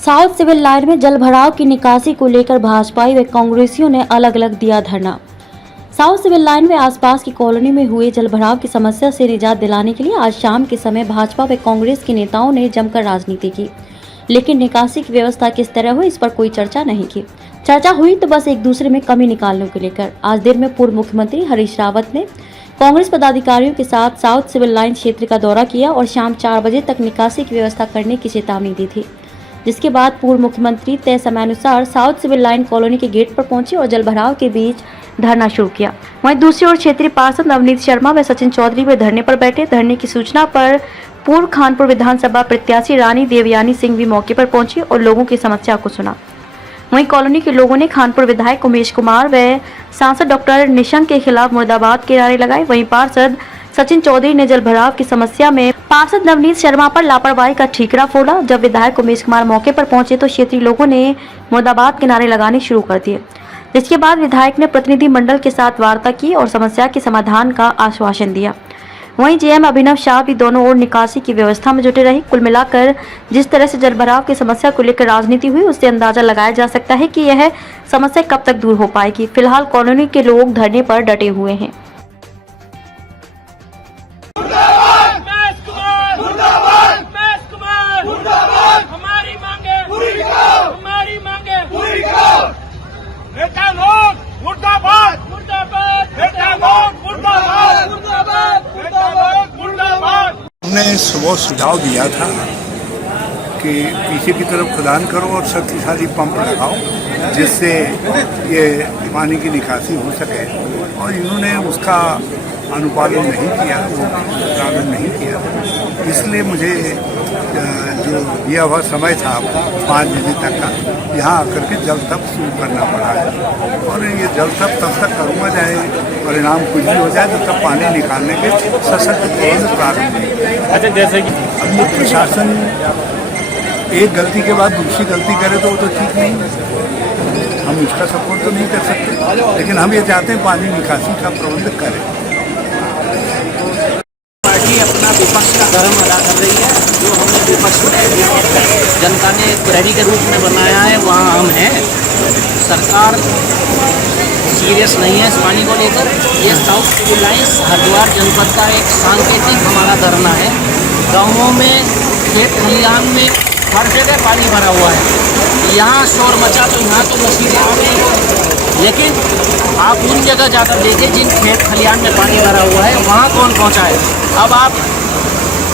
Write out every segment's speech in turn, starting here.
South civil line में जल भराव की निकासी को लेकर भाजपाई व कांग्रेसियों ने अलग अलग दिया धरना। साउथ सिविल लाइन व आसपास की कॉलोनी में हुए जल भराव की समस्या से निजात दिलाने के लिए आज शाम के समय भाजपा व कांग्रेस के नेताओं ने जमकर राजनीति की, लेकिन निकासी की व्यवस्था किस तरह हो इस पर कोई चर्चा नहीं की। चर्चा हुई तो बस एक दूसरे में कमी निकालने को लेकर। आज दिन में पूर्व मुख्यमंत्री हरीश रावत ने कांग्रेस पदाधिकारियों के साथ साउथ सिविल लाइन क्षेत्र का दौरा किया और शाम 4 बजे तक निकासी की व्यवस्था करने की चेतावनी दी थी, जिसके बाद पूर्व मुख्यमंत्री तय समयानुसार साउथ सिविल लाइन कॉलोनी के गेट पर पहुंचे और जलभराव के बीच धरना शुरू किया। वहीं दूसरी ओर क्षेत्रीय पार्षद नवनीत शर्मा व सचिन चौधरी वे धरने पर बैठे। धरने की सूचना पर पूर्व खानपुर विधानसभा प्रत्याशी रानी देवयानी सिंह भी मौके पर पहुंची और लोगों की समस्या को सुना। वहीं कॉलोनी के लोगों ने खानपुर विधायक उमेश कुमार व सांसद डॉक्टर निशंक के खिलाफ मुर्दाबाद के नारे लगाए। वहीं पार्षद सचिन चौधरी ने जलभराव की समस्या में पार्षद नवनीत शर्मा पर लापरवाही का ठीकरा फोड़ा। जब विधायक उमेश कुमार मौके पर पहुंचे तो क्षेत्रीय लोगों ने मुर्दाबाद के नारे लगाने शुरू कर दिए, जिसके बाद विधायक ने प्रतिनिधि मंडल के साथ वार्ता की और समस्या के समाधान का आश्वासन दिया। वहीं जेएम अभिनव शाह भी दोनों ओर निकासी की व्यवस्था में जुटे रहे। कुल मिलाकर जिस तरह से जलभराव की समस्या को लेकर राजनीति हुई, उससे अंदाजा लगाया जा सकता है कि यह समस्या कब तक दूर हो पाएगी। फिलहाल कॉलोनी के लोग धरने पर डटे हुए हैं। नेता लोग मुर्दाबाद, मुर्दाबाद, नेता लोग मुर्दाबाद, मुर्दाबाद, नेता लोग मुर्दाबाद। हमने सुबह सुझाव दिया था कि पीछे की तरफ खदान करो और शक्तिशाली पंप लगाओ जिससे ये पानी की निकासी हो सके, और इन्होंने उसका अनुपालन नहीं किया, वो पालन नहीं किया। इसलिए मुझे जो दिया हुआ समय था 5 बजे तक का, यहाँ आकर के जल तप शुरू करना पड़ा है। और ये जल तप तब तक करूँगा चाहे परिणाम कुछ भी हो जाए, तब तक पानी निकालने के सशक्त प्रबंध प्रारंभ नहीं। अच्छा, जैसे कि अब ये प्रशासन एक गलती के बाद दूसरी गलती करे तो वो तो ठीक नहीं, हम उसका सपोर्ट तो नहीं कर सकते, लेकिन हम ये चाहते हैं पानी निकासी का प्रबंध करें। पार्टी अपना विपक्ष का धर्म अदा कर रही है। जो हमने विपक्ष में जनता ने प्रहरी के रूप में बनाया है, वहाँ हम हैं। सरकार सीरियस नहीं है इस पानी को लेकर। ये साउथ सिविल लाइन्स हरिद्वार जनपद का एक सांकेतिक हमारा धरना है। गाँवों में, खेत खलिहान में हर जगह पानी भरा हुआ है। यहाँ शोर मचा तो यहाँ तो मशीनें आ गई, लेकिन आप उन जगह जाकर देखिए जिन खेत खलिहान में पानी भरा हुआ है, वहाँ कौन पहुँचा है। अब आप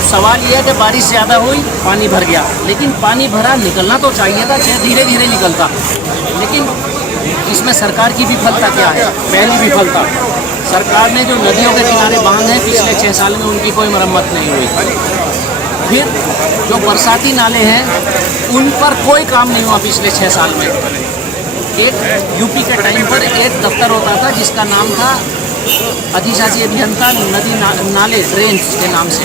सवाल यह है कि बारिश ज़्यादा हुई, पानी भर गया, लेकिन पानी भरा निकलना तो चाहिए था, चाहे धीरे धीरे निकलता। लेकिन इसमें सरकार की विफलता क्या है? पहली विफलता, सरकार ने जो नदियों के किनारे बांध हैं पिछले 6 साल में उनकी कोई मरम्मत नहीं हुई। फिर जो बरसाती नाले हैं उन पर कोई काम नहीं हुआ पिछले 6 साल में। एक यूपी के टाइम पर एक दफ्तर होता था जिसका नाम था अधिशासी अभियंता नदी नाले ड्रेन्स के नाम से,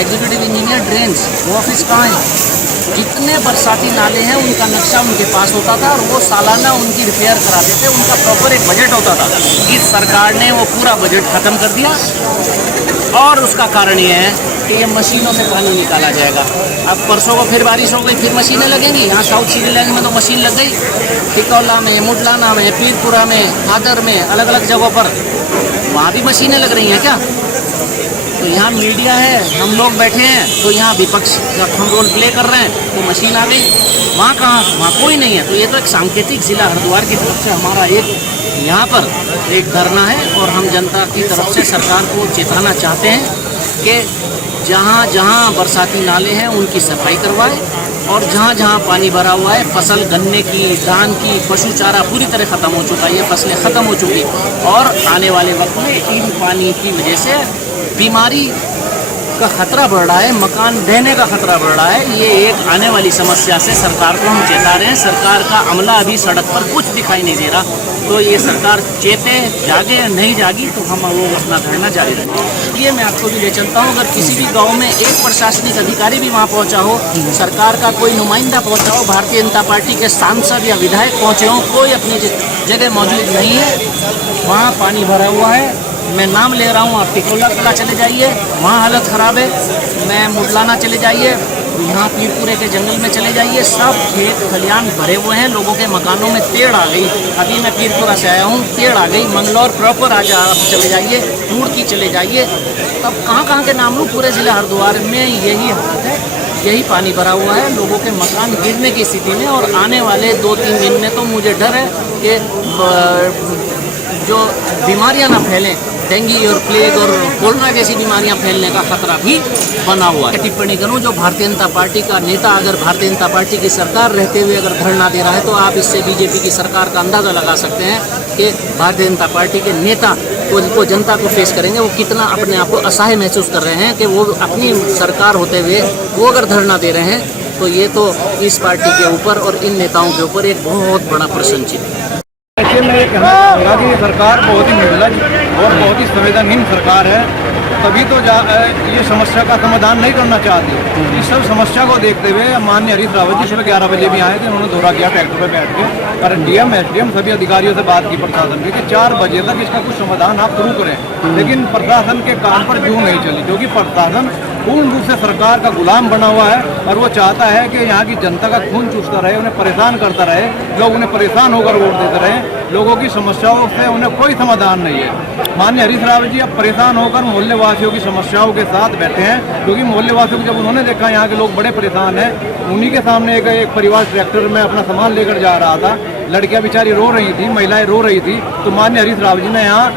एग्जीक्यूटिव इंजीनियर ड्रेन्स। वो ऑफिस कहाँ है? जितने बरसाती नाले हैं उनका नक्शा उनके पास होता था और वो सालाना उनकी रिपेयर कराते थे। उनका प्रॉपर एक बजट होता था। इस सरकार ने वो पूरा बजट ख़त्म कर दिया और उसका कारण ये है कि ये मशीनों से पानी निकाला जाएगा। अब परसों को फिर बारिश हो गई, फिर मशीनें लगेंगी। यहाँ साउथ सिविल लाइन में तो मशीन लग गई, टिकौला में, मुडलाना में, पीरपुरा में, आदर में, अलग अलग जगहों पर वहाँ भी मशीनें लग रही हैं क्या? तो यहाँ मीडिया है, हम लोग बैठे हैं, तो यहाँ विपक्ष का हम रोल प्ले कर रहे हैं, तो मशीन आ गई। वहाँ कहाँ? वहाँ कोई नहीं है। तो ये तो एक सांकेतिक जिला हरिद्वार की तरफ से हमारा एक यहाँ पर एक धरना है और हम जनता की तरफ से सरकार को चेताना चाहते हैं कि जहाँ जहाँ बरसाती नाले हैं उनकी सफाई करवाए, और जहाँ जहाँ पानी भरा हुआ है, फसल गन्ने की, धान की, पशु चारा पूरी तरह ख़त्म हो चुका है, ये फसलें ख़त्म हो चुकी, और आने वाले वक्त में इन पानी की वजह से बीमारी का खतरा बढ़ रहा है, मकान ढहने का खतरा बढ़ रहा है। ये एक आने वाली समस्या से सरकार को हम चेता रहे हैं। सरकार का अमला अभी सड़क पर कुछ दिखाई नहीं दे रहा, तो ये सरकार चेते, जागे, नहीं जागी तो हम लोग अपना धरना जारी रखेंगे। ये मैं आपको भी ले चलता हूँ, अगर किसी भी गाँव में एक प्रशासनिक अधिकारी भी वहाँ पहुँचा हो, सरकार का कोई नुमाइंदा पहुँचा हो, भारतीय जनता पार्टी के सांसद या विधायक पहुँचे हों, कोई अपनी जगह मौजूद नहीं है। वहाँ पानी भरा हुआ है। मैं नाम ले रहा हूँ, आप टिकोला किला चले जाइए, वहाँ हालत ख़राब है। मैं मुडलाना चले जाइए, यहाँ पीरपुरे के जंगल में चले जाइए, सब खेत खलियान भरे हुए हैं, लोगों के मकानों में टेढ़ आ गई। अभी मैं पीरपुरा से आया हूँ, टेढ़ आ गई। मंगलौर प्रॉपर आप चले जाइए, रुड़की चले जाइए, तब कहाँ के नाम लूँ, पूरे ज़िला हरिद्वार में यही हालत है, यही पानी भरा हुआ है, लोगों के मकान गिरने की स्थिति में। और आने वाले 2-3 दिन में तो मुझे डर है कि जो बीमारियां ना फैलें, डेंगू और प्लेग और कोरोना जैसी बीमारियां फैलने का खतरा भी बना हुआ है। टिप्पणी करूं, जो भारतीय जनता पार्टी का नेता अगर भारतीय जनता पार्टी की सरकार रहते हुए अगर धरना दे रहा है, तो आप इससे बीजेपी की सरकार का अंदाज़ा लगा सकते हैं कि भारतीय जनता पार्टी के नेता को जनता को फेस करेंगे, वो कितना अपने आप को असहाय महसूस कर रहे हैं कि वो अपनी सरकार होते हुए वो अगर धरना दे रहे हैं, तो ये तो इस पार्टी के ऊपर और इन नेताओं के ऊपर एक बहुत बड़ा प्रश्न चिन्ह है। ऐसे में कहना चाहूँगा कि सरकार बहुत ही निर्लज और बहुत ही संवेदनहीन सरकार है, तभी तो ये समस्या का समाधान नहीं करना चाहती। इस सब समस्या को देखते हुए माननीय हरीश रावत जी सुबह 11 बजे भी आए थे, उन्होंने दौरा किया ट्रैक्टर पर बैठ के, और डीएम एसडीएम सभी अधिकारियों से बात की प्रशासन की कि 4 बजे तक इसका कुछ समाधान आप शुरू करें। लेकिन प्रशासन के काम पर जूं नहीं चली, क्योंकि प्रशासन पूर्ण रूप से सरकार का गुलाम बना हुआ है और वो चाहता है कि यहाँ की जनता का खून चूसता रहे, उन्हें परेशान करता रहे, लोग उन्हें परेशान होकर वोट देते रहे। लोगों की समस्याओं से उन्हें कोई समाधान नहीं है। माननीय हरीश रावत जी अब परेशान होकर मोहल्ले वासियों की समस्याओं के साथ बैठे हैं, क्योंकि मोहल्ले वासियों को जब उन्होंने देखा यहाँ के लोग बड़े परेशान हैं, उन्हीं के सामने एक परिवार ट्रैक्टर में अपना सामान लेकर जा रहा था, लड़कियाँ बेचारी रो रही थी, महिलाएं रो रही थी, तो माननीय हरीश रावत जी ने यहाँ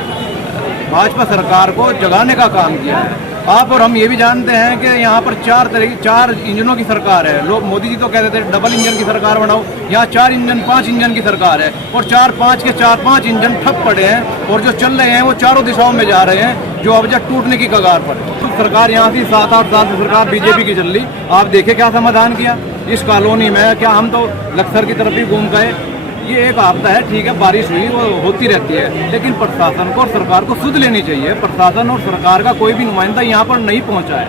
भाजपा सरकार को जगाने का काम किया है। आप और हम ये भी जानते हैं कि यहाँ पर 4 इंजनों की सरकार है। लोग मोदी जी तो कहते थे डबल इंजन की सरकार बनाओ, यहाँ 4 इंजन 5 इंजन की सरकार है, और 4-5 इंजन ठप पड़े हैं, और जो चल रहे हैं वो चारों दिशाओं में जा रहे हैं, जो अब जब टूटने की कगार पर है। तो सरकार यहाँ से 7-8 साल से सरकार बीजेपी की चल रही, आप देखे क्या समाधान किया इस कॉलोनी में। क्या हम तो लक्सर की तरफ भी घूम गए, ये एक आपदा है, ठीक है, बारिश हुई वो होती रहती है, लेकिन प्रशासन को और सरकार को सुध लेनी चाहिए। प्रशासन और सरकार का कोई भी नुमाइंदा यहाँ पर नहीं पहुँचा है।